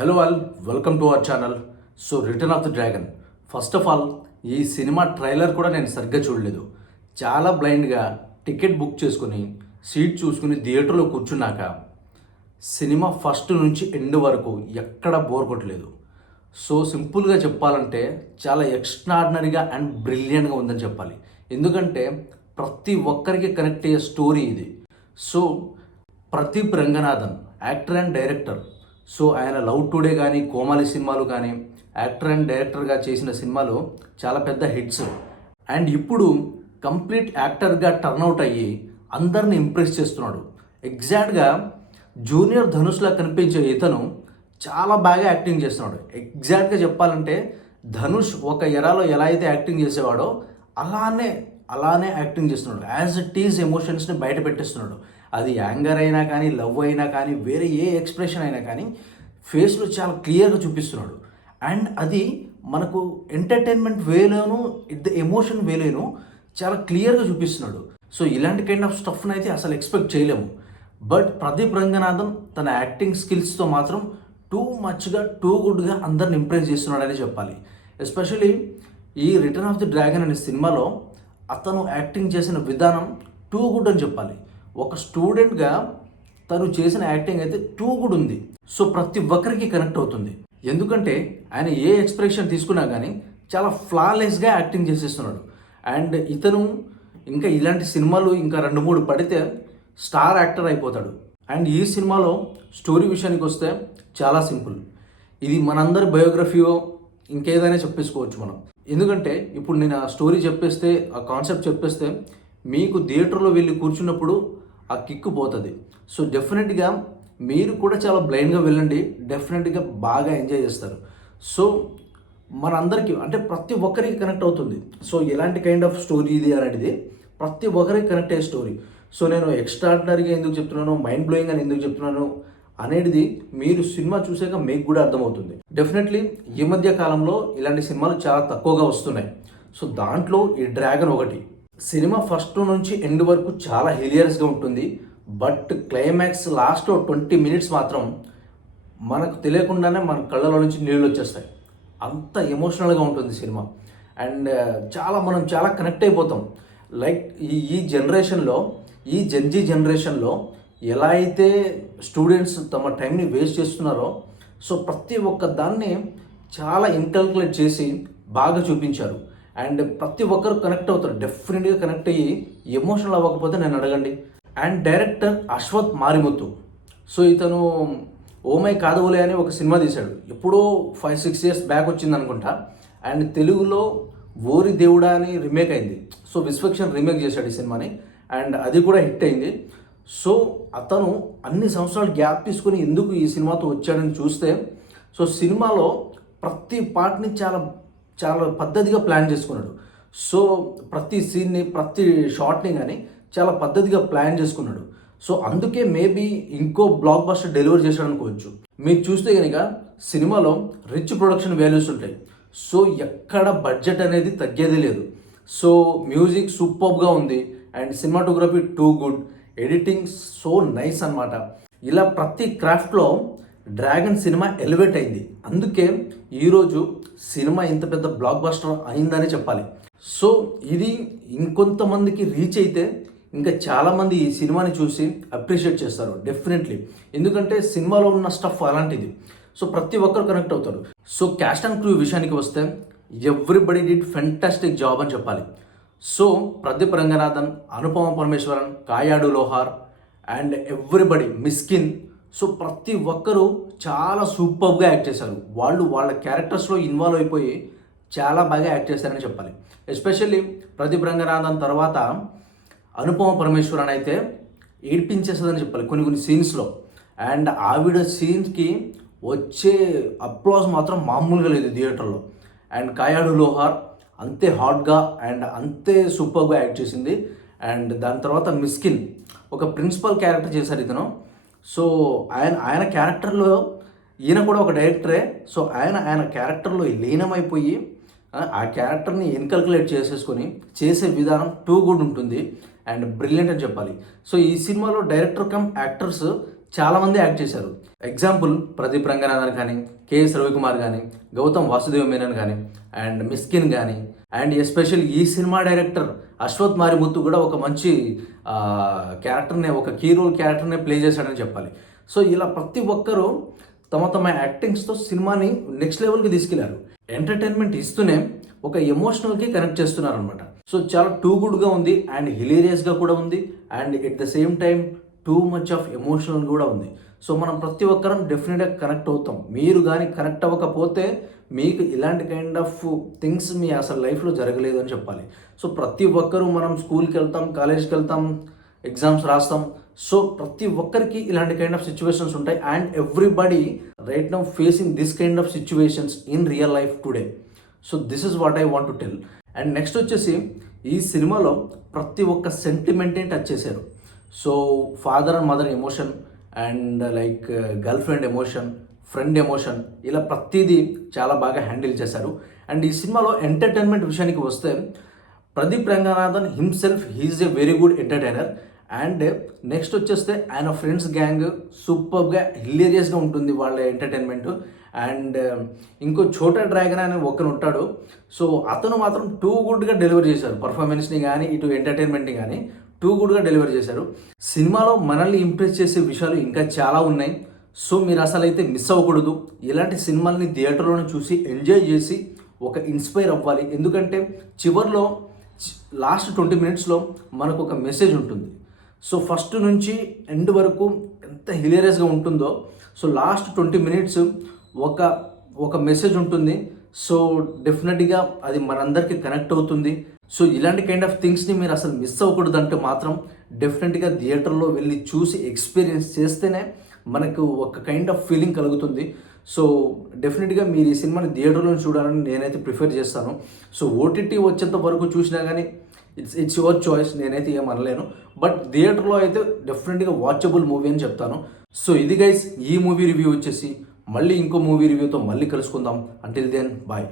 Hello all, welcome to our channel. So return of the dragon. First of all, ఈ cinema trailer కూడా నేను సరిగ్గా చూడలేదు. చాలా బ్లైండ్గా టికెట్ బుక్ చేసుకుని సీట్ చూసుకుని థియేటర్లో కూర్చున్నాక సినిమా ఫస్ట్ నుంచి ఎండ్ వరకు ఎక్కడ బోర్ కొట్టలేదు. సో సింపుల్గా చెప్పాలంటే చాలా ఎక్స్ట్రాడినరీగా అండ్ బ్రిలియంట్గా ఉందని చెప్పాలి. ఎందుకంటే ప్రతి ఒక్కరికి కనెక్ట్ అయ్యే స్టోరీ ఇది. So Pradeep Ranganathan actor and director. So ఆయన లవ్ టుడే కానీ కోమాలి సినిమాలు కానీ యాక్టర్ అండ్ డైరెక్టర్గా చేసిన సినిమాలు చాలా పెద్ద హిట్స్. అండ్ ఇప్పుడు కంప్లీట్ యాక్టర్గా టర్న్అవుట్ అయ్యి అందరిని ఇంప్రెస్ చేస్తున్నాడు. ఎగ్జాక్ట్గా జూనియర్ ధనుష్లా కనిపించే ఇతను చాలా బాగా యాక్టింగ్ చేస్తున్నాడు. ఎగ్జాక్ట్గా చెప్పాలంటే ధనుష్ ఒక ఎరాలో ఎలా అయితే యాక్టింగ్ చేసేవాడో అలానే యాక్టింగ్ చేస్తున్నాడు. యాజ్ ఇట్ ఈజ్ ఎమోషన్స్ని బయట పెట్టేస్తున్నాడు. అది యాంగర్ అయినా కానీ, లవ్ అయినా కానీ, వేరే ఏ ఎక్స్ప్రెషన్ అయినా కానీ ఫేస్లో చాలా క్లియర్గా చూపిస్తున్నాడు. అండ్ అది మనకు ఎంటర్టైన్మెంట్ వేలోను, ఎమోషన్ వేలోను చాలా క్లియర్గా చూపిస్తున్నాడు. సో ఇలాంటి కైండ్ ఆఫ్ స్టఫ్ని అయితే అసలు ఎక్స్పెక్ట్ చేయలేము. బట్ ప్రదీప్ రంగనాథన్ తన యాక్టింగ్ స్కిల్స్తో మాత్రం టూ మచ్గా, టూ గుడ్గా అందరిని ఇంప్రెస్ చేస్తున్నాడని చెప్పాలి. ఎస్పెషలీ ఈ రిటర్న్ ఆఫ్ ది డ్రాగన్ అనే సినిమాలో అతను యాక్టింగ్ చేసిన విధానం టూ గుడ్ అని చెప్పాలి. ఒక స్టూడెంట్గా తను చేసిన యాక్టింగ్ అయితే టూ గుడ్ ఉంది. సో ప్రతి ఒక్కరికి కనెక్ట్ అవుతుంది. ఎందుకంటే ఆయన ఏ ఎక్స్ప్రెషన్ తీసుకున్నా కానీ చాలా ఫ్లాలెస్గా యాక్టింగ్ చేసేస్తున్నాడు. అండ్ ఇతను ఇంకా ఇలాంటి సినిమాలు ఇంకా 2-3 పడితే స్టార్ యాక్టర్ అయిపోతాడు. అండ్ ఈ సినిమాలో స్టోరీ విషయానికి వస్తే చాలా సింపుల్. ఇది మనందరి బయోగ్రఫీయో ఇంకేదైనా చెప్పేసుకోవచ్చు మనం. ఎందుకంటే ఇప్పుడు నేను ఆ స్టోరీ చెప్పేస్తే, ఆ కాన్సెప్ట్ చెప్పేస్తే మీకు థియేటర్లో వెళ్ళి కూర్చున్నప్పుడు ఆ కిక్ పోతుంది. సో డెఫినెట్గా మీరు కూడా చాలా బ్లైండ్గా వెళ్ళండి, డెఫినెట్గా బాగా ఎంజాయ్ చేస్తారు. సో మనందరికీ అంటే ప్రతి ఒక్కరికి కనెక్ట్ అవుతుంది. సో ఎలాంటి కైండ్ ఆఫ్ స్టోరీ ఇది అనేది ప్రతి ఒక్కరికి కనెక్ట్ అయ్యే స్టోరీ. సో నేను ఎక్స్ట్రాడినరీగా ఎందుకు చెప్తున్నాను, మైండ్ బ్లోయింగ్ అని ఎందుకు చెప్తున్నాను అనేది మీరు సినిమా చూసాక మీకు కూడా అర్థమవుతుంది. డెఫినెట్లీ ఈ మధ్య కాలంలో ఇలాంటి సినిమాలు చాలా తక్కువగా వస్తున్నాయి. సో దాంట్లో ఈ డ్రాగన్ ఒకటి. సినిమా ఫస్ట్ నుంచి ఎండ్ వరకు చాలా హిలియరస్గా ఉంటుంది. బట్ క్లైమాక్స్ లాస్ట్ 20 మినిట్స్ మాత్రం మనకు తెలియకుండానే మన కళ్ళలో నుంచి నీళ్ళు వచ్చేస్తాయి. అంత ఎమోషనల్గా ఉంటుంది సినిమా. అండ్ మనం చాలా కనెక్ట్ అయిపోతాం. లైక్ ఈ జనరేషన్లో, ఈ జెన్జీ జనరేషన్లో ఎలా అయితే స్టూడెంట్స్ తమ టైంని వేస్ట్ చేస్తున్నారో, సో ప్రతి ఒక్క దాన్ని చాలా ఇన్కల్కులేట్ చేసి బాగా చూపించారు. అండ్ ప్రతి ఒక్కరు కనెక్ట్ అవుతారు. డెఫినెట్గా కనెక్ట్ అయ్యి ఎమోషనల్ అవ్వకపోతే నేను అడగండి. And director Ashwath Marimuthu. So ఇతను ఓమై కాదవులే అని ఒక సినిమా తీశాడు. ఎప్పుడో 5-6 ఇయర్స్ బ్యాక్ వచ్చింది అనుకుంటా. అండ్ తెలుగులో ఓరి దేవుడా అని రీమేక్ అయింది. సో విశ్వక్షన్ రీమేక్ చేశాడు ఈ సినిమాని. అండ్ అది కూడా హిట్ అయింది. సో అతను అన్ని సంవత్సరాలు గ్యాప్ తీసుకుని ఎందుకు ఈ సినిమాతో వచ్చాడని చూస్తే, సో సినిమాలో ప్రతి పార్ట్ని చాలా పద్ధతిగా ప్లాన్ చేసుకున్నాడు. సో ప్రతి సీన్ని, ప్రతి షాట్ని కానీ చాలా పద్ధతిగా ప్లాన్ చేసుకున్నాడు. సో అందుకే మేబీ ఇంకో బ్లాక్ బస్టర్ డెలివర్ చేశాడు అనుకోవచ్చు. మీరు చూస్తే కనుక సినిమాలో రిచ్ ప్రొడక్షన్ వాల్యూస్ ఉంటాయి. సో ఎక్కడ బడ్జెట్ అనేది తగ్గేది లేదు. సో మ్యూజిక్ సూపర్గా ఉంది. And cinematography too good, editing so nice అనమాట. ఇలా ప్రతి క్రాఫ్ట్లో డ్రాగన్ సినిమా ఎలివేట్ అయింది. అందుకే ఈరోజు సినిమా ఇంత పెద్ద బ్లాక్ బస్టర్ అయిందని చెప్పాలి. సో ఇది ఇంకొంతమందికి రీచ్ అయితే ఇంకా చాలామంది ఈ సినిమాని చూసి అప్రిషియేట్ చేస్తారు డెఫినెట్లీ. ఎందుకంటే సినిమాలో ఉన్న స్టఫ్ అలాంటిది. సో ప్రతి ఒక్కరు కనెక్ట్ అవుతారు. సో క్యాస్ట్ అండ్ క్రూ విషయానికి వస్తే ఎవ్రీబడి డిడ్ ఫెంటాస్టిక్ జాబ్ అని చెప్పాలి. So Pradeep Ranganathan, Anupama Parameswaran, Kayadu Lohar and everybody, Mysskin. So ప్రతి ఒక్కరూ చాలా సూపర్గా యాక్ట్ చేశారు. వాళ్ళ క్యారెక్టర్స్లో ఇన్వాల్వ్ అయిపోయి చాలా బాగా యాక్ట్ చేశారని చెప్పాలి. ఎస్పెషల్లీ ప్రదీప్ రంగనాథన్ తర్వాత అనుపమ పరమేశ్వరన్ అయితే ఏడ్పించేస్తుందని చెప్పాలి కొన్ని సీన్స్లో. అండ్ ఆవిడ సీన్స్కి వచ్చే అప్లాజ్ మాత్రం మామూలుగా లేదు థియేటర్లో. అండ్ కాయాడు లోహార్ అంతే హాట్గా అండ్ అంతే సూపర్గా యాక్ట్ చేసింది. అండ్ దాని తర్వాత మిస్కిన్ ఒక ప్రిన్సిపల్ క్యారెక్టర్ చేశారు ఇతను. సో ఆయన క్యారెక్టర్లో ఈయన కూడా ఒక డైరెక్టరే. సో ఆయన క్యారెక్టర్లో లీనమైపోయి ఆ క్యారెక్టర్ని ఇన్కల్కులేట్ చేసేసుకొని చేసే విధానం టూ గుడ్ ఉంటుంది అండ్ బ్రిలియంట్ అని చెప్పాలి. సో ఈ సినిమాలో డైరెక్టర్ కమ్ యాక్టర్స్ చాలామంది యాక్ట్ చేశారు. ఎగ్జాంపుల్ ప్రదీప్ రంగనాథన్ కానీ, కేఎస్ రవికుమార్ కానీ, గౌతమ్ వాసుదేవ్ మేనన్ కానీ, అండ్ మిస్కిన్ కానీ, అండ్ ఎస్పెషల్ ఈ సినిమా డైరెక్టర్ అశ్వత్ మారిముత్తు కూడా ఒక మంచి క్యారెక్టర్నే, ఒక కీ రోల్ క్యారెక్టర్నే ప్లే చేశాడని చెప్పాలి. సో ఇలా ప్రతి ఒక్కరూ తమ తమ యాక్టింగ్స్తో సినిమాని నెక్స్ట్ లెవెల్కి తీసుకెళ్లారు. ఎంటర్టైన్మెంట్ ఇస్తూనే ఒక ఎమోషనల్కి కనెక్ట్ చేస్తున్నారు అనమాట. సో చాలా టూ గుడ్గా ఉంది అండ్ హిలేరియస్గా కూడా ఉంది and at the same time too much of emotional కూడా ఉంది. సో మనం ప్రతి ఒక్కరం డెఫినెట్గా కనెక్ట్ అవుతాం. మీరు కానీ కనెక్ట్ అవ్వకపోతే మీకు ఇలాంటి కైండ్ ఆఫ్ థింగ్స్ మీ అసలు లైఫ్లో జరగలేదు అని చెప్పాలి. సో ప్రతి ఒక్కరూ మనం స్కూల్కి వెళ్తాం, కాలేజ్కి వెళ్తాం, ఎగ్జామ్స్ రాస్తాం. సో ప్రతి ఒక్కరికి ఇలాంటి కైండ్ ఆఫ్ సిచ్యువేషన్స్ ఉంటాయి and everybody right now facing this kind of situations in real life today. So this is what I want to tell. And next వచ్చేసి ఈ సినిమాలో ప్రతి ఒక్క సెంటిమెంట్ని టచ్ చేశారు. So father and mother emotion and like girl friend emotion, friend emotion, ఇలా ప్రతిదీ చాలా బాగా హ్యాండిల్ చేశారు. అండ్ ఈ సినిమాలో ఎంటర్టైన్మెంట్ విషయానికి వస్తే Pradeep Ranganathan himself he's a very good entertainer. And next వచ్చేస్తే ఆయన ఫ్రెండ్స్ గ్యాంగ్ సూపర్గా హిలేరియస్గా ఉంటుంది వాళ్ళ ఎంటర్టైన్మెంట్. అండ్ ఇంకో ఛోటా డ్రాగన్ అనే ఒకరు ఉంటాడు. సో అతను మాత్రం టూ గుడ్గా డెలివరీ చేశారు పర్ఫార్మెన్స్ని కానీ ఇటు ఎంటర్టైన్మెంట్ని కానీ టూ గుడ్గా డెలివరీ చేశారు. సినిమాలో మనల్ని ఇంప్రెస్ చేసే విషయాలు ఇంకా చాలా ఉన్నాయి. సో మీరు అసలు అయితే మిస్ అవ్వకూడదు. ఇలాంటి సినిమాల్ని థియేటర్లోనే చూసి ఎంజాయ్ చేసి ఒక ఇన్స్పైర్ అవ్వాలి. ఎందుకంటే చివరిలో లాస్ట్ 20 మినిట్స్లో మనకు ఒక మెసేజ్ ఉంటుంది. సో ఫస్ట్ నుంచి ఎండ్ వరకు ఎంత హిలేరియస్గా ఉంటుందో, సో లాస్ట్ 20 మినిట్స్ ఒక మెసేజ్ ఉంటుంది. సో డెఫినెట్గా అది మనందరికీ కనెక్ట్ అవుతుంది. సో ఇలాంటి కైండ్ ఆఫ్ థింగ్స్ని మీరు అసలు మిస్ అవ్వకూడదు అంటే మాత్రం డెఫినెట్గా థియేటర్లో వెళ్ళి చూసి ఎక్స్పీరియన్స్ చేస్తేనే మనకు ఒక కైండ్ ఆఫ్ ఫీలింగ్ కలుగుతుంది. సో డెఫినెట్గా మీరు ఈ సినిమాని థియేటర్లో చూడాలని నేనైతే ప్రిఫర్ చేస్తాను. సో ఓటీటీ వచ్చేంత వరకు చూసినా కానీ ఇట్స్ యువర్ చాయిస్, నేనైతే ఏం అనలేను. బట్ థియేటర్లో అయితే డెఫినెట్గా వాచబుల్ మూవీ అని చెప్తాను. సో ఇది గైస్ ఈ మూవీ రివ్యూ వచ్చేసి. మళ్ళీ ఇంకో మూవీ రివ్యూతో మళ్ళీ కలుసుకుందాం. Until then bye.